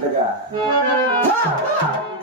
వచ్చినట్లుగా సోపది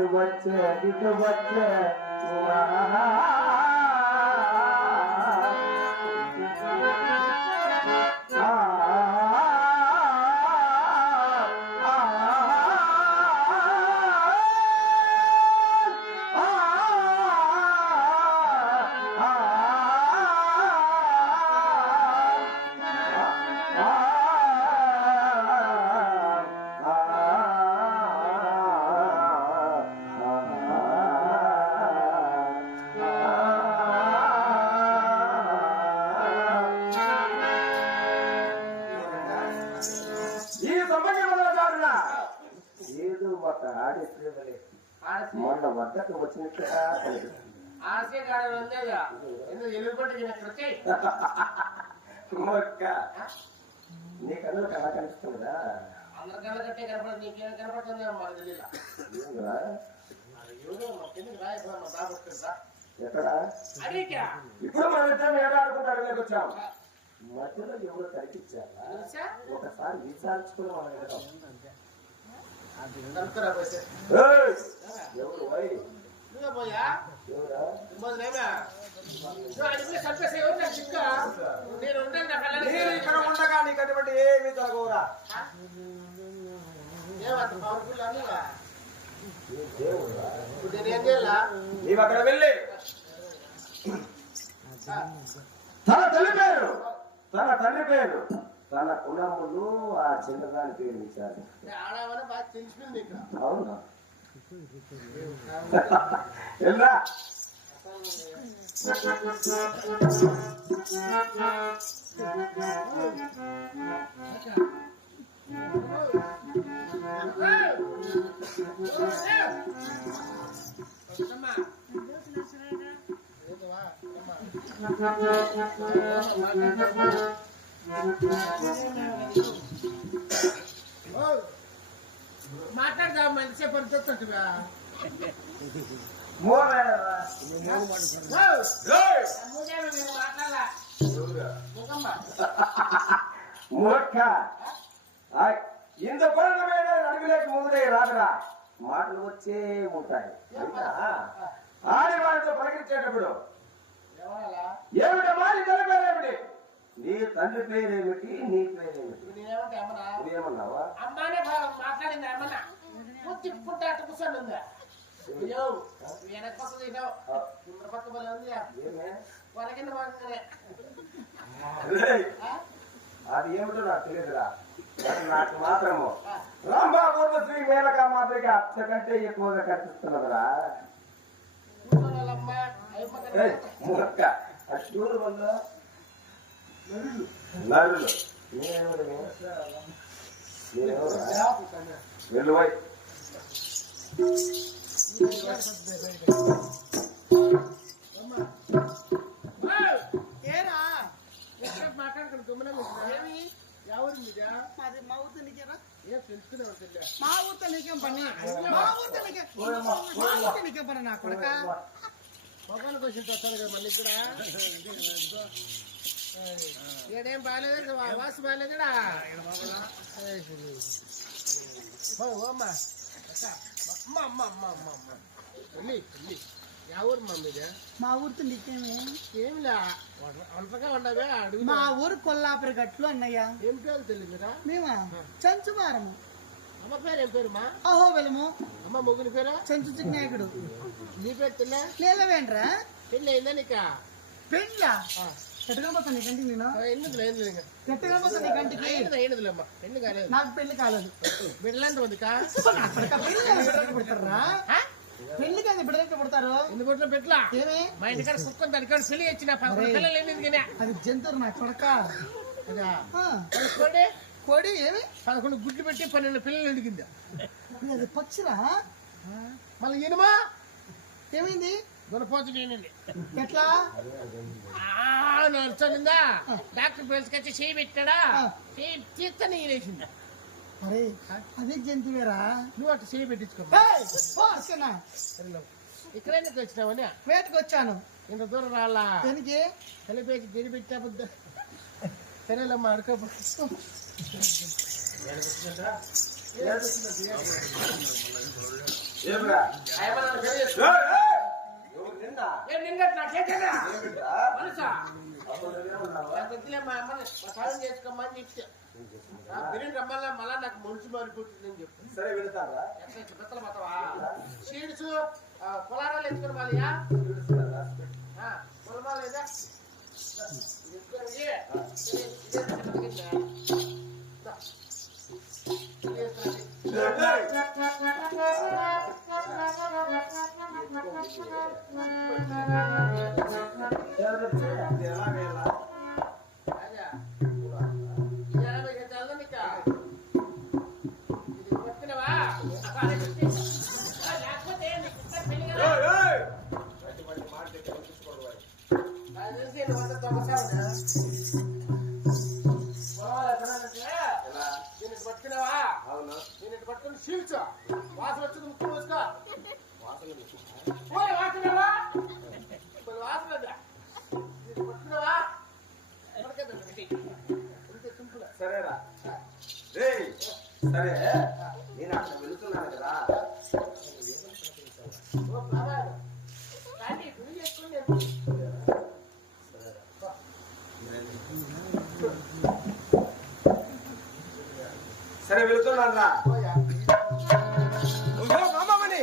ఇటు వచ్చే ఇటు ఉందేగా ఎందుకు ఎలుగుబంటి తినక్కడ వచ్చాయి మొక్క నీ కన్నులు కళ కనిపిస్తుందా? అందరికన్నా కట్టే కనపడదు నీకేం కనపడుతుంది మాకు తెలియదు ఏందిరా? ఎవరో మా కిందకి రా ఇప్పుడు మా బాబు వస్తుందా ఎక్కడ? ఇప్పుడు మన ఇద్దరం ఏడాడుకుంటూ అడవిలోకి వచ్చాం. మధ్యలో ఎవరు కనిపించారా ఒకసారి విచారించుకుని మనం నేను ఇక్కడ ఉండగా నీకు అటువంటి ఏమి జరగవురా నీవు అక్కడ వెళ్ళి తన తల్లి పేరు తన తల్లి పేరు. తన కులములు ఆ చిన్నదాని పేరు ఇచ్చారు అవునా? వెళ్ళరా మాట్లాడదా మూర్ఖ. ఆయ్, ఇంత పౌర్ణమైన అడవిలోకి ముందే రాదురా మాటలు వచ్చే ఉంటాయి. ఆడి వారితో పలికించేటప్పుడు ఏమిటమ్మా నీ తల్లి పేరేమిటి నీ తండ్రి పేరేమిటి నీ పేరేమిటి నేనేమంటే అమ్మనా మాట్లాడింది అమ్మన తిప్పుకుంటే అట్ట కూర్చొని ఉందా వెనక పక్క తిన్నావు? ముందర పక్క బలం ఉంది ఏమే? వరకింద బాగుంది రేయ్, అది ఏమిటో నాకు తెలియదురా. నాకు మాత్రము. రంభా పూర్వశ్రీ మేనక మాదిరిగా అంతకంటే ఎక్కువగా కనిపిస్తున్నదిరా. ఆ చూడు వల్ల నరులు. నేనెవరు? మా ఊరితో నీకేరా మా ఊరితో నీకేం పని మా ఊరితో నీకే మా ఊరితో నీకేం పని నా కొడక వచ్చిన మళ్ళీ ఇక్కడ ఏడేం బాగాలేదు వాసు బాగాలేదుడా ఓ అమ్మ అక్క, అమ్మ అమ్మ అమ్మ అమ్మ అమ్మ వెళ్ళి వెళ్ళి ఎవరు మమ్మీ ఇది మా ఊరితో నీకేమి ఏమిలే ఒంటరిగా ఉండవే అడుగు మా ఊరు కొల్లాపురి గట్లు అన్నయ్య ఏం పేరు తెలియదురా మేమా చంచువారము అమ్మ పేరు ఏం పేరుమా అహో వెలము అమ్మ మొగుని పేరు చెంచు చిన్నాయకుడు నీ పేరు తెల్ల లేలవేంట్రా పెళ్ళి అయిందా నీకా పెండ్ల ఎట్టుగా పోతా నీ కంటికి నేను ఎందుకు నీ కంటికి పెళ్ళి కాలేదు? నాకు పెళ్ళి కాలేదు. బిడ్డలాంటి బిడ్డలకి పుడతారా? పెళ్ళి కాదు బిడ్డలకి పుడతారు? ఎందుకు కొట్టిన పెట్ల ఏమి? మా ఇంటికాడ కుక్కని దానికాడ పెళ్ళి ఇచ్చిన పిల్లలు అది జంతువు నా కొడక. కోడి? కోడి ఏమి? పదకొండు గుడ్లు పెట్టి పన్నెండు పిల్లలు ఎడిగింది అది పక్షిరా? మళ్ళీ ఇనుమా ఏమైంది? గుణపోతు నేనండి ఎట్లా? నడుచుందా డాక్టర్ పిలుచుకొచ్చి చేయి పెట్టాడా. చేయి తీస్తా నేనేసింది అరే అది జంతువేరా? నువ్వు అట్లా చేయి పెట్టించుకో. ఇక్కడ ఎందుకు వచ్చినావని వేటకు వచ్చాను. ఇంత దూరం రాలా? దేనికి? కలిపేసి గిరి పెట్టా బుద్ధ సరేలమ్మా అడుకోబో ఏమిరా? ఎవరు నిన్నా? చేసుకోమని చెప్తే బిర్యానీ రమ్మల్లా మళ్ళా నాకు మనసు మారిపోతుందని చెప్పు సరే వెళతారా బెత్తలు పోతావా సీడ్స్ పొలారాలు ఎత్తుకుని వాళ్ళయా పొలమా లేదా ఇది ఎలాగైనా అవును? నేను పట్టుకుని చీల్చు. వాసన వచ్చింది ముక్కు వాసన. ఓయ్ వాసనవా మరి వాసన పట్టుకున్నావా? సింపుల్ సరేరా. రేయ్, సరే. నేను అక్కడ వెళుతున్నాను కదా. ఓ బాబా కానీ గురి చేసుకుని నేను సరే వెళుతున్నాను రా పోయా మామని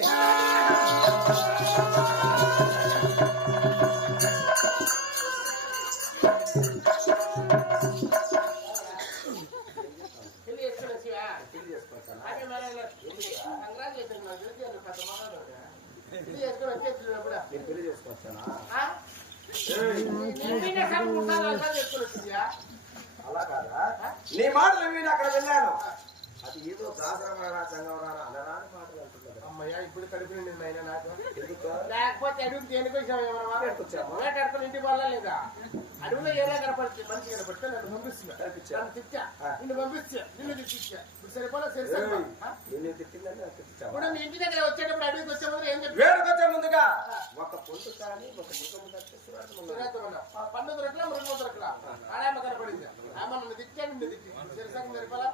పెళ్ళి చేసుకుని శివా పెళ్ళి చేసుకుంటాను అదే మరి కంగ్రాచులేషన్ నాకు తెలిసి అది పెద్ద మాట్లాడు పెళ్ళి చేసుకుని వచ్చేసినప్పుడు నేను పెళ్ళి చేసుకొస్తానా ఆ? నేను నిన్నే సార్ మూడు సార్లు నాలుగు సార్లు చేసుకుని వచ్చిందియా అలా కాదా నీ మాటలు విని అక్కడ వెళ్ళాను అది ఏదో దాసరమారా చంగవరారా అనరాని మాటలు అంటున్నది అమ్మయ్యా ఇప్పుడు కడుపు నిండింది నాయనా నాకు. ఎందుకు? లేకపోతే అడుగు దేనికి వచ్చాము? వేటాడుకుని ఇంటికి వాళ్ళ లేదా? అడవిలో ఏదో కనపడితే మంచి కనపడితే నన్ను పంపిస్తున్నా? నన్ను తిట్టా. నిన్ను పంపిస్తా నిన్ను తిట్టా ఇప్పుడు సరిపోలే సరి? నిన్ను తిట్టిందని? ఇప్పుడు మీ ఇంటి దగ్గర వచ్చేటప్పుడు అడవికి వచ్చే ముందు ఏం చెప్పి వేడుకొచ్చే ముందుగా? ఒక పొందు కానీ ఒక ముఖము తప్పిస్తున్నాడు పండు దొరకలా మృగం దొరకలా? ఆడామ కనపడింది. ఆమె నన్ను తిట్టా నిన్ను తిట్టి. సరిసంగం సరిపోలా?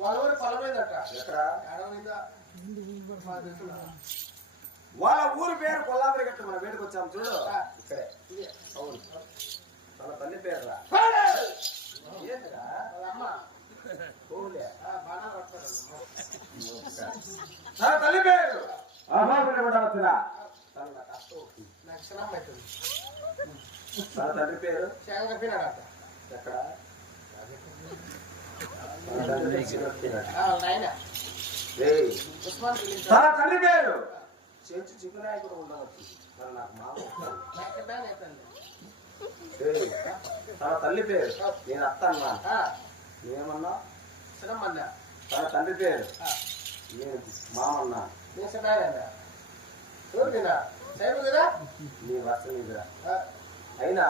వాళ్ళ ఊరు పొలమైందట ఎక్కడ? వాళ్ళ పేరు కొల్లాపురి గట్ట మన వేడుకు వచ్చాము చూడు. ఇక్కడే. అవును. తన తల్లి పేరు. రా ఏంటిరా వాళ్ళ అమ్మ తల్లి పేరు అభాపురి ఉండవచ్చురా తన నాకు తండ్రి పేరు ఎక్కడ తన తండ్రి పేరు చిన్నపిల్లడు. వాళ్ళ పేరు ఉండవచ్చు మరి నాకు మామ తన తల్లి పేరు నేను అత్త అన్నా ఆ, ఏమన్నా తన తండ్రి పేరు నేను మామన్నా నేను శ్రమ సైబు కదా నీ వర్షం ఇదిరా అయినా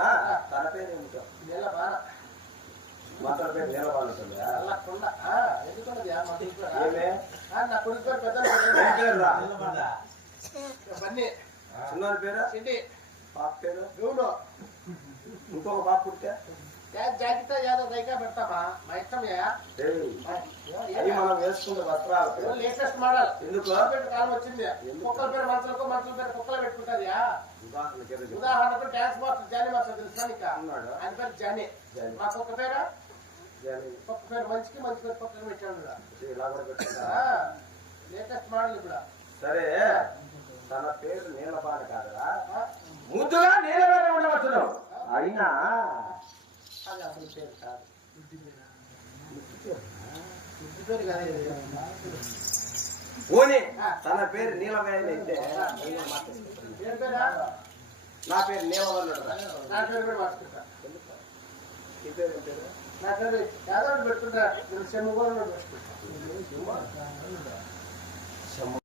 తన పేరు ఏమిటో? నెల బాగా మాతల పేరు? ఏమే? ఆ, నా కొడుకు పేరు పెద్ద పేరు. రా. బన్నీ. చిన్నారి పేరు? పాప పేరు? ఇంకొక పాప పుడితే? జాకెట్ ఏదో రైకా పెడతామా? మా ఇష్టమయ్యా? ఏయ్, అవి మనం వేసుకున్న వస్త్రాలు. Latest model. ఎందుకు? పెట్టు కాలం వచ్చింది. కుక్కల పేరు మనుషులకు మనుషుల పేరు కుక్కలు పెట్టుకుంటారు ఉదాహరణకి డాన్స్ మాస్టర్ జానీ మాస్టర్ తెలుసా నీకు? ఉన్నాడు. ఆయన పేరు జానీ. మా కుక్క పేరు? కుక్క పేరు మంచికి మంచి పేరు కుక్కలు పెట్టాడు. ఇలా కూడా లేటెస్ట్ మోడల్ ఇప్పుడు. సరే తన పేరు నీలపాట కాదురా. ముద్దుగా నీలవేరే ఉండవచ్చును. అయినా అది అసలు పేరు కాదు ముద్దు పేరు కాదు. పోనీ తన పేరు నీలవేణి అయితే నా పేరు నీలవల్లుడు నా పేరు కూడా మార్చుకుంటా. ఈ పేరు ఏం పేరు? నా పేరు యాదవ్ పెట్టుకుంటా. నేను చెమ్ము కూడా పెట్టుకుంటా. శమ్మ.